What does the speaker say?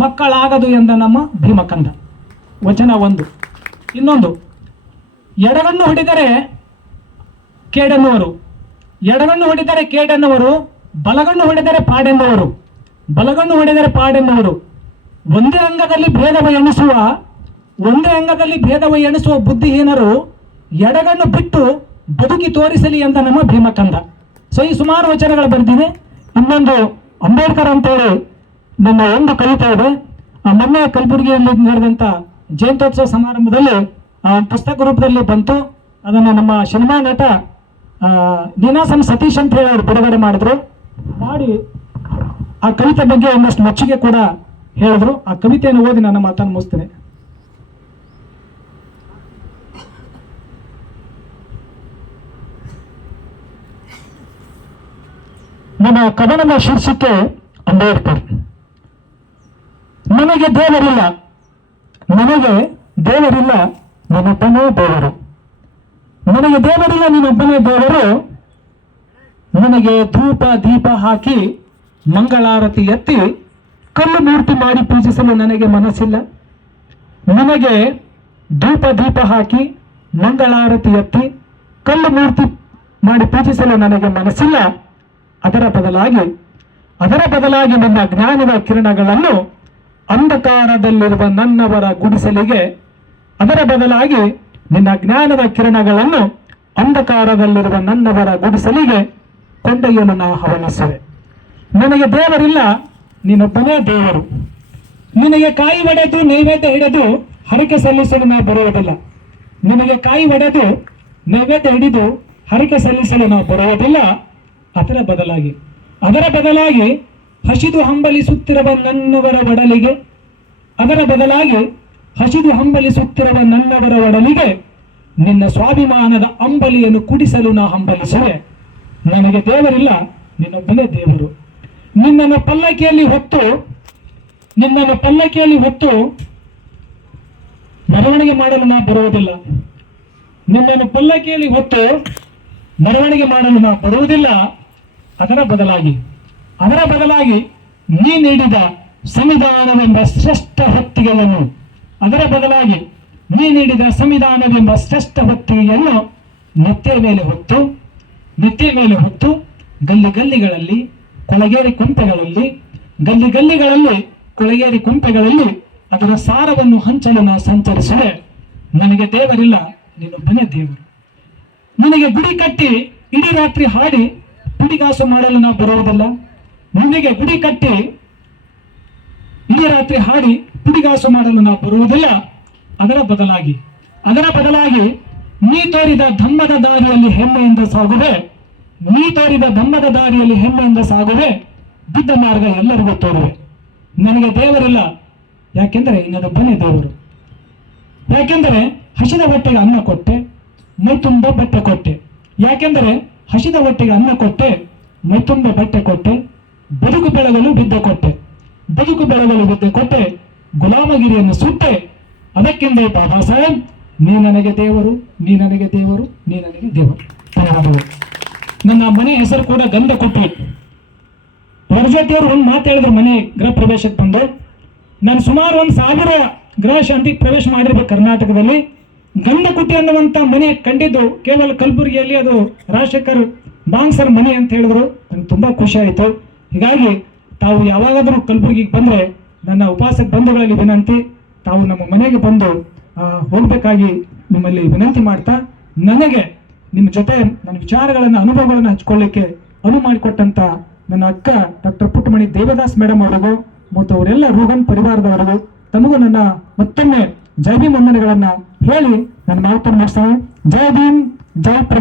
ಮಕ್ಕಳಾಗದು ಎಂದ ನಮ್ಮ ಭೀಮಕಂದ. ವಚನ ಒಂದು. ಇನ್ನೊಂದು, ಎಡಗಣ್ಣು ಹೊಡೆದರೆ ಕೇಡೆನ್ನುವರು, ಎಡಗಣ್ಣು ಹೊಡೆದರೆ ಕೇಡೆನ್ನುವರು, ಬಲಗಣ್ಣು ಹೊಡೆದರೆ ಪಾಡೆನ್ನುವರು, ಬಲಗಣ್ಣು ಹೊಡೆದರೆ ಪಾಡೆನ್ನುವರು. ಒಂದೇ ಅಂಗದಲ್ಲಿ ಭೇದವ ಎಣಿಸುವ ಬುದ್ಧಿಹೀನರು ಎಡಗಣ್ಣು ಬಿಟ್ಟು ಬದುಕಿ ತೋರಿಸಲಿ ಅಂತ ನಮ್ಮ ಭೀಮಕಂದ. ಸೊ ಈ ಸುಮಾರು ವಚನಗಳು ಬರೆದಿದೆ. ಇನ್ನೊಂದು ಅಂಬೇಡ್ಕರ್ ಅಂತೇಳಿ ನನ್ನ ಒಂದು ಕವಿತೆ ಇದೆ. ಮೊನ್ನೆ ಕಲಬುರಗಿಯಲ್ಲಿ ನಡೆದಂಥ ಜಯಂತ್ಯೋತ್ಸವ ಸಮಾರಂಭದಲ್ಲಿ ಪುಸ್ತಕ ರೂಪದಲ್ಲಿ ಬಂತು. ಅದನ್ನು ನಮ್ಮ ಸಿನಿಮಾ ನಟ ನೀನಾಸಂ ಸತೀಶ್ ಅಂತ ಹೇಳಿ ಅವರು ಬಿಡುಗಡೆ ಮಾಡಿದ್ರು. ಮಾಡಿ ಆ ಕವಿತೆ ಬಗ್ಗೆ ಒಂದಷ್ಟು ಮೆಚ್ಚುಗೆ ಕೂಡ ಹೇಳಿದ್ರು. ಆ ಕವಿತೆಯನ್ನು ಓದಿ ನನ್ನ ಮಾತನ್ನು ಮುಗಿಸ್ತೇನೆ. ನನ್ನ ಕವನದ ಶೀರ್ಷಿಕೆ ಅಂಬೇಡ್ಕರ್. ನನಗೆ ದೇವರಿಲ್ಲ, ನೀನೊಬ್ಬನೇ ದೇವರು. ನನಗೆ ದೇವರಿಲ್ಲ, ನೀನೊಬ್ಬನೇ ದೇವರು. ನನಗೆ ಧೂಪ ದೀಪ ಹಾಕಿ ಮಂಗಳಾರತಿ ಎತ್ತಿ ಕಲ್ಲು ಮೂರ್ತಿ ಮಾಡಿ ಪೂಜಿಸಲು ನನಗೆ ಮನಸ್ಸಿಲ್ಲ. ನನಗೆ ಧೂಪ ದೀಪ ಹಾಕಿ ಮಂಗಳಾರತಿ ಎತ್ತಿ ಕಲ್ಲು ಮೂರ್ತಿ ಮಾಡಿ ಪೂಜಿಸಲು ನನಗೆ ಮನಸ್ಸಿಲ್ಲ. ಅದರ ಬದಲಾಗಿ ನನ್ನ ಜ್ಞಾನದ ಕಿರಣಗಳನ್ನು ಅಂಧಕಾರದಲ್ಲಿರುವ ನನ್ನವರ ಗುಡಿಸಲಿಗೆ, ಅದರ ಬದಲಾಗಿ ನಿನ್ನ ಜ್ಞಾನದ ಕಿರಣಗಳನ್ನು ಅಂಧಕಾರದಲ್ಲಿರುವ ನನ್ನವರ ಗುಡಿಸಲಿಗೆ ಕೊಂಡೊಯ್ಯಲು ನಾ ಹವಣಿಸುವೆ. ನನಗೆ ದೇವರಿಲ್ಲ, ನೀನೊಬ್ಬನೇ ದೇವರು. ನಿನಗೆ ಕಾಯಿ ಒಡೆದು ನೈವೇದ್ಯ ಹಿಡಿದು ಹರಕೆ ಸಲ್ಲಿಸಲು ನಾ ಬರುವುದಿಲ್ಲ. ನಿನಗೆ ಕಾಯಿ ಒಡೆದು ನೈವೇದ್ಯ ಹಿಡಿದು ಹರಕೆ ಸಲ್ಲಿಸಲು ನಾ ಬರುವುದಿಲ್ಲ. ಅದರ ಬದಲಾಗಿ ಹಸಿದು ಹಂಬಲಿಸುತ್ತಿರುವ ನನ್ನವರ ಒಡಲಿಗೆ, ನಿನ್ನ ಸ್ವಾಭಿಮಾನದ ಅಂಬಲಿಯನ್ನು ಕುಡಿಸಲು ನಾ ಹಂಬಲಿಸುವೆ. ನನಗೆ ದೇವರಿಲ್ಲ, ನಿನ್ನೊಬ್ಬನೇ ದೇವರು. ನಿನ್ನನ್ನು ಪಲ್ಲಕ್ಕಿಯಲ್ಲಿ ಹೊತ್ತು ಮೆರವಣಿಗೆ ಮಾಡಲು ನಾ ಬರುವುದಿಲ್ಲ. ನಿನ್ನನ್ನು ಪಲ್ಲಕ್ಕಿಯಲ್ಲಿ ಹೊತ್ತು ಮೆರವಣಿಗೆ ಮಾಡಲು ನಾ ಬರುವುದಿಲ್ಲ. ಅದರ ಬದಲಾಗಿ ನೀ ನೀಡಿದ ಸಂವಿಧಾನವೆಂಬ ಶ್ರೇಷ್ಠ ಹೊತ್ತಿಗೆಯನ್ನು ನೆತ್ತಿಯ ಮೇಲೆ ಹೊತ್ತು ಗಲ್ಲಿಗಳಲ್ಲಿ ಕೊಳಗೇರಿ ಕೊಂಪೆಗಳಲ್ಲಿ ಅದರ ಸಾರವನ್ನು ಹಂಚಲು ನಾ ಸಂಚರಿಸುವೆ. ನನಗೆ ದೇವರಿಲ್ಲ, ನೀನೊಬ್ಬನೇ ದೇವರು. ನಿನಗೆ ಗುಡಿ ಕಟ್ಟಿ ಇಡೀ ರಾತ್ರಿ ಹಾಡಿ ಪುಡಿಗಾಸು ಮಾಡಲು ನಾ ಬರುವುದಿಲ್ಲ. ನಿನಗೆ ಗುಡಿ ಕಟ್ಟಿ ಇಡೀ ರಾತ್ರಿ ಹಾಡಿ ಪುಡಿಗಾಸು ಮಾಡಲು ನಾ ಬರುವುದಿಲ್ಲ. ಅದರ ಬದಲಾಗಿ ನೀ ತೋರಿದ ಧಮ್ಮದ ದಾರಿಯಲ್ಲಿ ಹೆಮ್ಮೆಯಿಂದ ಸಾಗುವೆ. ಬಿದ್ದ ಮಾರ್ಗ ಎಲ್ಲರಿಗೂ ತೋರುವೆ. ನನಗೆ ದೇವರಿಲ್ಲ, ಯಾಕೆಂದರೆ ಇನ್ನೊಬ್ಬನೇ ದೇವರು. ಯಾಕೆಂದರೆ ಹಸಿದ ಹೊಟ್ಟೆಗೆ ಅನ್ನ ಕೊಟ್ಟೆ, ಮೈ ತುಂಬ ಬಟ್ಟೆ ಕೊಟ್ಟೆ. ಹಸಿದ ಹೊಟ್ಟೆಗೆ ಅನ್ನ ಕೊಟ್ಟೆ, ಮೈ ತುಂಬ ಬಟ್ಟೆ ಕೊಟ್ಟೆ. ಬದುಕು ಬೆಳಗಲು ಬಿದ್ದೆ ಕೊಟ್ಟೆ. ಗುಲಾಮಗಿರಿಯನ್ನು ಸುಟ್ಟೆ. ಅದಕ್ಕೆಂದೇ ಬಾಬಾ ಸಾಹೇಬ್, ನೀ ನನಗೆ ದೇವರು. ಧನ್ಯವಾದಗಳು. ನನ್ನ ಮನೆ ಹೆಸರು ಕೂಡ ಗಂಧಕುಟ್ಟಿ. ವರಜತಿಯವರು ಒಂದು ಮಾತು ಹೇಳಿದ್ರು ಮನೆ ಗೃಹ ಪ್ರವೇಶಕ್ಕೆ ಬಂದು. ನಾನು ಸುಮಾರು 1000 ಗೃಹ ಶಾಂತಿ ಪ್ರವೇಶ ಮಾಡಿರ್ಬೇಕು ಕರ್ನಾಟಕದಲ್ಲಿ. ಗಂಧಕುಟ್ಟಿ ಅನ್ನುವಂಥ ಮನೆ ಕಂಡಿದ್ದು ಕೇವಲ ಕಲಬುರಗಿಯಲ್ಲಿ. ಅದು ರಾಜಶೇಖರ್ ಬಾಂಗ್ಸರ್ ಮನೆ ಅಂತ ಹೇಳಿದ್ರು. ನನಗೆ ತುಂಬ ಖುಷಿ ಆಯಿತು. ಹೀಗಾಗಿ ತಾವು ಯಾವಾಗಾದರೂ ಕಲಬುರಗಿಗೆ ಬಂದರೆ ನನ್ನ ಉಪವಾಸಕ ಬಂಧುಗಳಲ್ಲಿ ವಿನಂತಿ, ತಾವು ನಮ್ಮ ಮನೆಗೆ ಬಂದು ಹೋಗಬೇಕಾಗಿ ನಿಮ್ಮಲ್ಲಿ ವಿನಂತಿ ಮಾಡ್ತಾ, ನನಗೆ ನಿಮ್ಮ ಜೊತೆ ನನ್ನ ವಿಚಾರಗಳನ್ನು ಅನುಭವಗಳನ್ನು ಹಂಚ್ಕೊಳ್ಳಿಕ್ಕೆ ಅನುವು ಮಾಡಿಕೊಟ್ಟಂಥ ನನ್ನ ಅಕ್ಕ ಡಾಕ್ಟರ್ ಪುಟ್ಟಮಣಿ ದೇವದಾಸ್ ಮೇಡಮ್ ಅವರಿಗೂ ಮತ್ತು ಅವರೆಲ್ಲ ರೂಗನ್ ಪರಿವಾರದವರಿಗೂ ತಮಗೂ ನನ್ನ ಮತ್ತೊಮ್ಮೆ ಜೈ ಭೀಮ್ ವಂದನೆಗಳನ್ನು ಹೇಳಿ ನನ್ನ ಮಾತನ್ನು ಮುಗಿಸ್ತೇನೆ. ಜೈ ಭೀಮ್, ಜೈ ಪ್ರಗತಿ.